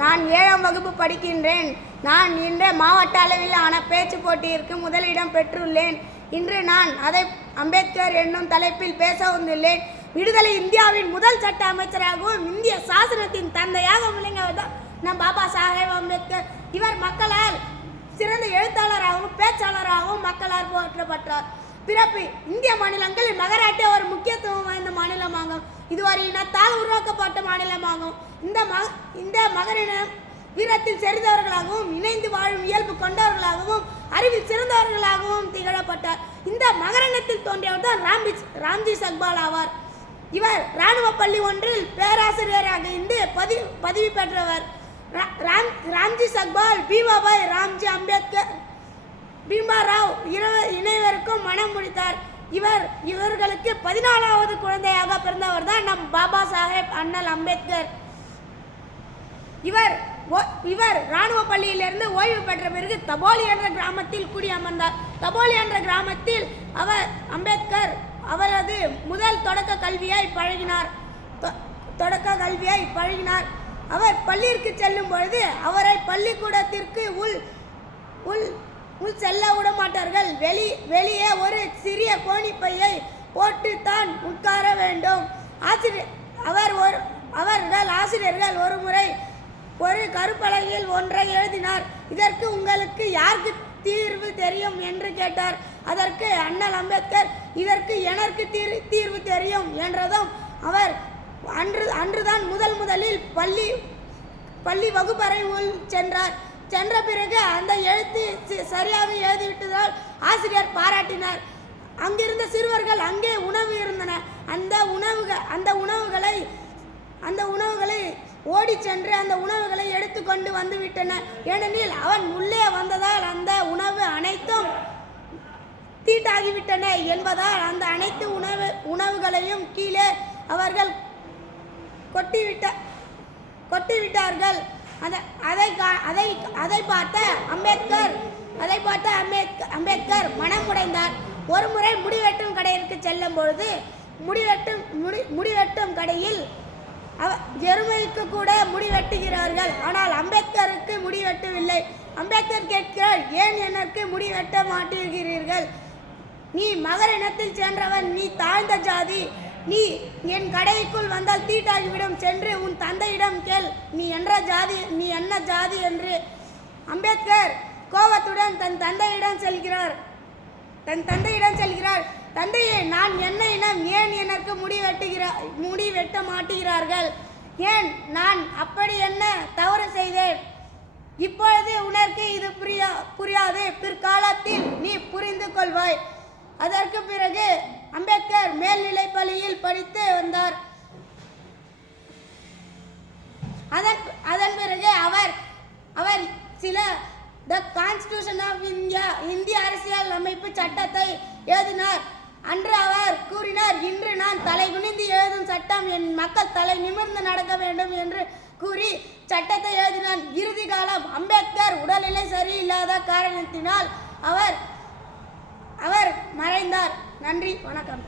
நான் ஏழாம் வகுப்பு படிக்கின்றேன். நான் இன்று மாவட்ட அளவிலான பேச்சு போட்டியிற்கு முதலிடம் பெற்றுள்ளேன். இன்று நான் அதை அம்பேத்கர் என்னும் தலைப்பில் பேச வந்துள்ளேன். விடுதலை இந்தியாவின் முதல் சட்ட அமைச்சராகவும் இந்திய சாசனத்தின் தந்தையாக விளங்கியவர் தான் நம் பாபா சாஹேப் அம்பேத்கர். இவர் மக்களால் சிறந்த எழுத்தாளராகவும் பேச்சாளராகவும் மக்களால் போற்றப்பட்டார். பிறப்பு இந்திய மாநிலங்களில் மகாராஷ்டிரா ஒரு முக்கியத்துவம் வாய்ந்த மாநிலமாகும். இது ஒரு இனத்தால் உருவாக்கப்பட்ட மாநிலமாகும். இந்த மக இந்த மகரினம் வீரத்தில் செறிந்தவர்களாகவும் இணைந்து வாழும் இயல்பு கொண்டவர்களாகவும் அறிவில் சிறந்தவர்களாகவும் திகழப்பட்டார். இந்த மகரணத்தில் தோன்றியவர் தான் ராம்ஜி ராம்ஜி சக்பால் ஆவார். இவர் இராணுவ பள்ளி ஒன்றில் பேராசிரியராக இருந்து பதி பதவி பெற்றவர். ரா- ராம் ராம்ஜி சக்பால் பீமாபாய் ராம்ஜி அம்பேத்கர் பீமா ராவ் இரவ இணைவருக்கும் மனம் முடித்தார். இவர் இவர்களுக்கு பதினாலாவது குழந்தையாக பிறந்தவர் தான் நம் பாபா சாஹேப் அண்ணல் அம்பேத்கர். இவர் ஓ- இவர் ராணுவ பள்ளியிலிருந்து ஓய்வு பெற்ற பிறகு தபோலி என்ற கிராமத்தில் குடியமர்ந்தார். தபோலி என்ற கிராமத்தில் அவர் அம்பேத்கர் அவரது முதல் தொடக்க கல்வியை பழகினார். தொ- தொடக்க கல்வியை பழகினார். அவர் பள்ளிக்கு செல்லும் பொழுது அவரை பள்ளிக்கூடத்திற்கு உள் உள் உள் செல்ல விட மாட்டார்கள் வெளி வெளியே ஒரு சிறிய கோணிப்பையை போட்டு தான் உட்கார வேண்டும். ஆசிரியர் அவர் ஒரு அவர்கள் ஆசிரியர்கள் ஒரு முறை ஒரு கருப்பலகையில் ஒன்றை எழுதினார். இதற்கு உங்களுக்கு யாருக்கு தீர்வு தெரியும் என்று கேட்டார். அதற்கு அண்ணல் அம்பேத்கர் இதற்கு எனக்கு தீர் தீர்வு தெரியும் என்றதும் அவர் அன்று அன்றுதான் முதல் முதலில் பள்ளி பள்ளி வகுப்பறை உள் சென்றார். சென்ற பிறகு அந்த எழுத்து சரியாக எழுதிவிட்டதால் ஆசிரியர் பாராட்டினார். அங்கிருந்த சிறுவர்கள் அங்கே உணவு இருந்தன. அந்த உணவுகள் அந்த உணவுகளை அந்த உணவுகளை ஓடி சென்று அந்த உணவுகளை எடுத்துக்கொண்டு வந்துவிட்டன. ஏனெனில் அவன் உள்ளே வந்ததால் அந்த உணவு அனைத்தும் தீட்டாகிவிட்டன என்பதால் அந்த அனைத்து உணவு உணவுகளையும் கீழே அவர்கள் கொட்டிவிட்ட கொட்டிவிட்டார்கள். அதை அதை கா- அதை அதை பார்த்த அம்பேத்கர் அதை பார்த்த அம்பேத்கர் அம்பேத்கர் மனமுடைந்தார். ஒரு முறை முடிவெட்டும் கடையிற்கு செல்லும் பொழுது முடிவெட்டும் முடி முடிவெட்டும் கடையில் எருமைக்கு கூட முடி வெட்டுகிறார்கள். ஆனால் அம்பேத்கருக்கு முடி வெட்டவில்லை. அம்பேத்கர் கேட்கிறார் ஏன் எனக்கு முடி வெட்ட மாட்டுகிறீர்கள் நீ மகர இனத்தில் சென்றவன் நீ தாழ்ந்த ஜாதி. நீ என் கடைக்குள் வந்தால் தீட்டாகிவிடும். சென்று உன் தந்தையிடம் கேள். நீ என்ற ஜாதி நீ என்ன ஜாதி என்று. அம்பேத்கர் கோபத்துடன் தன் தந்தையிடம் செல்கிறார். தன் தந்தையிடம் செல்கிறார் தந்தையே நான் என்ன இனம் ஏன் எனக்கு முடி வெட்டுகிறார் முடி வெட்ட மாட்டுகிறார்கள்? ஏன் நான் அப்படி என்ன தவறு செய்தேன்? இப்பொழுது உனக்கு இது புரியா புரியாது. பிற்காலத்தில் நீ புரிந்து கொள்வாய். அதற்கு பிறகு அம்பேத்கர் மேல்நிலை பள்ளியில் படித்து வந்தார். அதன் அதன் பிறகு அவர் அவர் சில த கான்ஸ்டியூஷன் ஆஃப் இந்தியா இந்திய அமைப்பு சட்டத்தை எழுதினார். அன்று அவர் கூறினார் இன்று நான் தலை குனிந்து எழுதும் சட்டம் என் மக்கள் தலை நிமிர்ந்து நடக்க வேண்டும் என்று கூறி சட்டத்தை எழுதினார். இறுதி காலம் அம்பேத்கர் உடல்நிலை சரியில்லாத காரணத்தினால் அவர் அவர் மறைந்தார். நன்றி வணக்கம்.